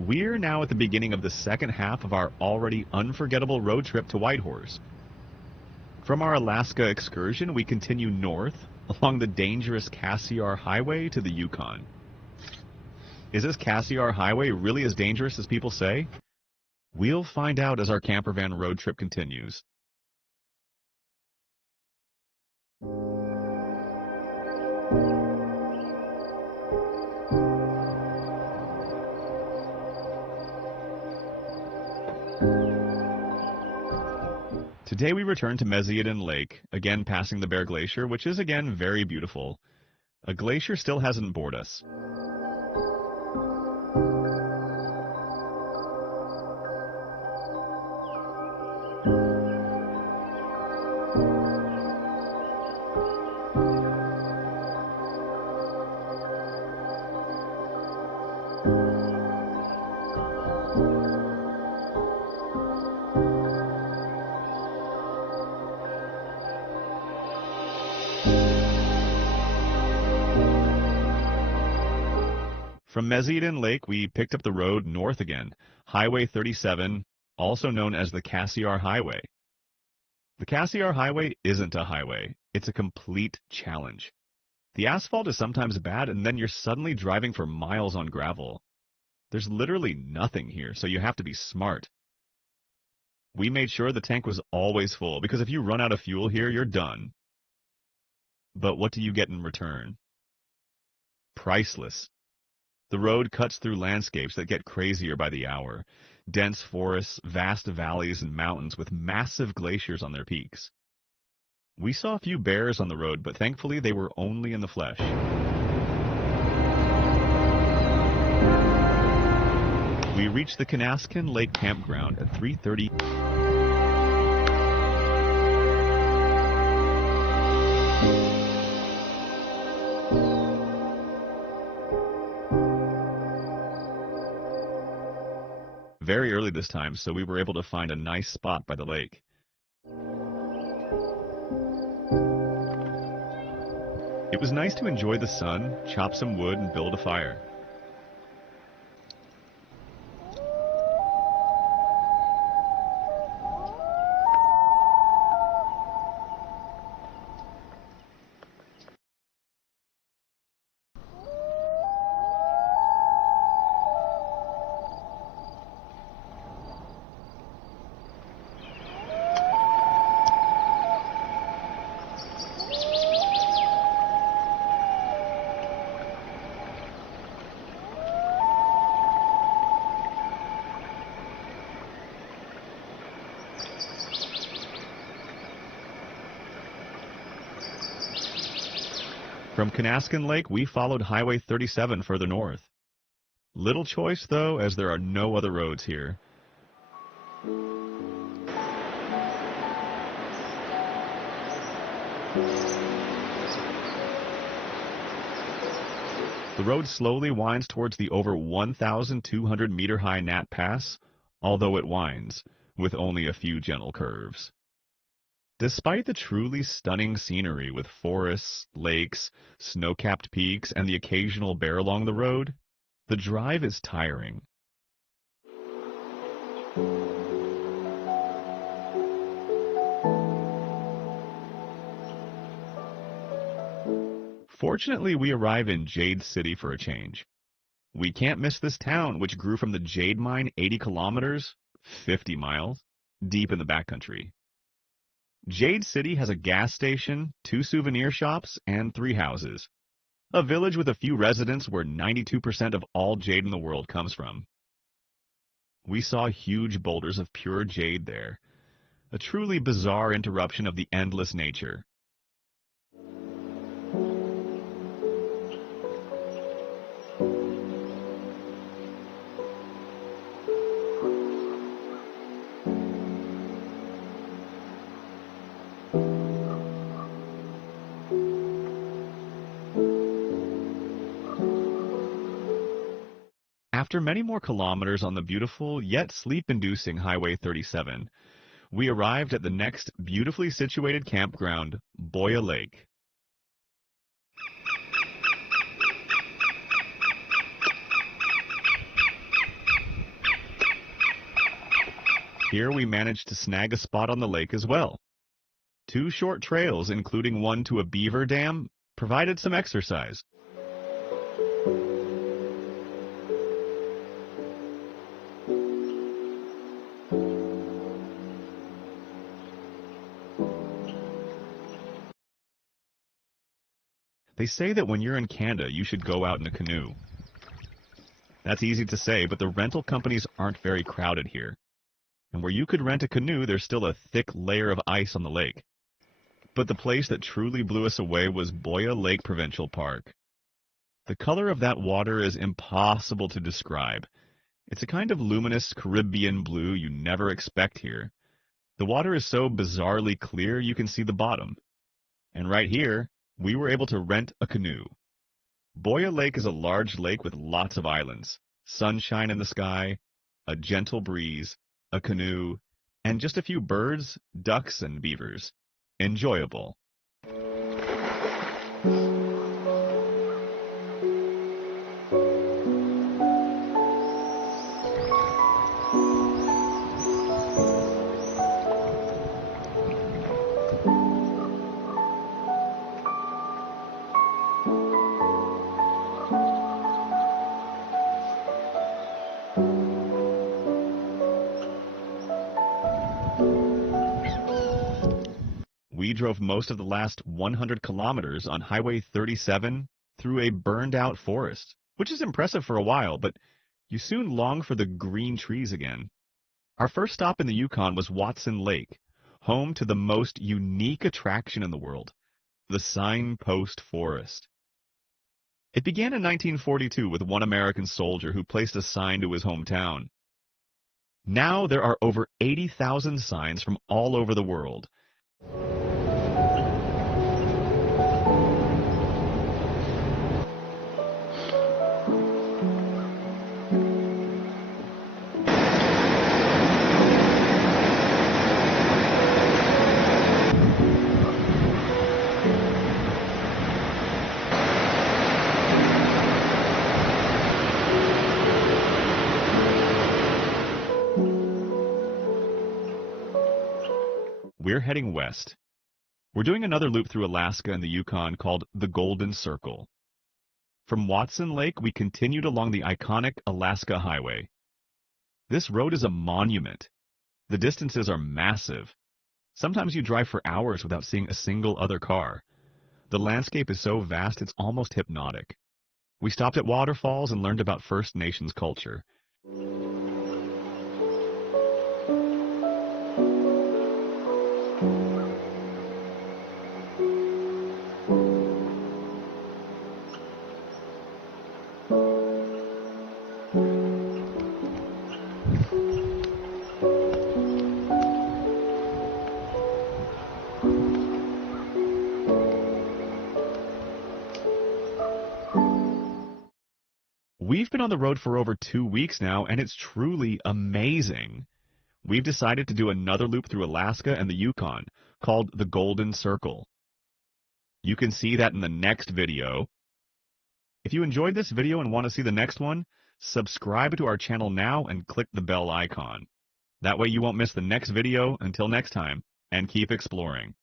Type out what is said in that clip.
We're now at the beginning of the second half of our already unforgettable road trip to Whitehorse. From our Alaska excursion, we continue north along the dangerous Cassiar Highway to the Yukon. Is this Cassiar Highway really as dangerous as people say? We'll find out as our campervan road trip continues. Today we return to Meziadin Lake, again passing the Bear Glacier, which is again very beautiful. A glacier still hasn't bored us. From Meziadin Lake, we picked up the road north again, Highway 37, also known as the Cassiar Highway. The Cassiar Highway isn't a highway. It's a complete challenge. The asphalt is sometimes bad, and then you're suddenly driving for miles on gravel. There's literally nothing here, so you have to be smart. We made sure the tank was always full, because if you run out of fuel here, you're done. But what do you get in return? Priceless. The road cuts through landscapes that get crazier by the hour. Dense forests, vast valleys, and mountains with massive glaciers on their peaks. We saw a few bears on the road, but thankfully they were only in the flesh. We reached the Canaskin Lake Campground at 3:30. Very early this time, so we were able to find a nice spot by the lake. It was nice to enjoy the sun, chop some wood, and build a fire. From Canaskin Lake, we followed Highway 37 further north. Little choice, though, as there are no other roads here. The road slowly winds towards the over 1,200-meter-high Nat Pass, although it winds, with only a few gentle curves. Despite the truly stunning scenery with forests, lakes, snow-capped peaks, and the occasional bear along the road, the drive is tiring. Fortunately, we arrive in Jade City for a change. We can't miss this town, which grew from the Jade Mine 80 kilometers, 50 miles, deep in the backcountry. Jade City has a gas station, 2 souvenir shops, and 3 houses. A village with a few residents where 92% of all jade in the world comes from. We saw huge boulders of pure jade there. A truly bizarre interruption of the endless nature. After many more kilometers on the beautiful yet sleep-inducing Highway 37, we arrived at the next beautifully situated campground, Boya Lake. Here we managed to snag a spot on the lake as well. 2 short trails, including one to a beaver dam, provided some exercise. They say that when you're in Canada, you should go out in a canoe. That's easy to say, but the rental companies aren't very crowded here. And where you could rent a canoe, there's still a thick layer of ice on the lake. But the place that truly blew us away was Boya Lake Provincial Park. The color of that water is impossible to describe. It's a kind of luminous Caribbean blue you never expect here. The water is so bizarrely clear you can see the bottom. And right here, we were able to rent a canoe. Boya Lake is a large lake with lots of islands, sunshine in the sky, a gentle breeze, a canoe, and just a few birds, ducks, and beavers. Enjoyable. We drove most of the last 100 kilometers on Highway 37 through a burned-out forest, which is impressive for a while, but you soon long for the green trees again. Our first stop in the Yukon was Watson Lake, home to the most unique attraction in the world, the Signpost Forest. It began in 1942 with one American soldier who placed a sign to his hometown. Now there are over 80,000 signs from all over the world. We're heading west. We're doing another loop through Alaska and the Yukon called the Golden Circle. From Watson Lake, we continued along the iconic Alaska Highway. This road is a monument. The distances are massive. Sometimes you drive for hours without seeing a single other car. The landscape is so vast it's almost hypnotic. We stopped at waterfalls and learned about First Nations culture. We've been on the road for over 2 weeks now, and it's truly amazing. We've decided to do another loop through Alaska and the Yukon, called the Golden Circle. You can see that in the next video. If you enjoyed this video and want to see the next one, subscribe to our channel now and click the bell icon. That way you won't miss the next video. Until next time, and keep exploring.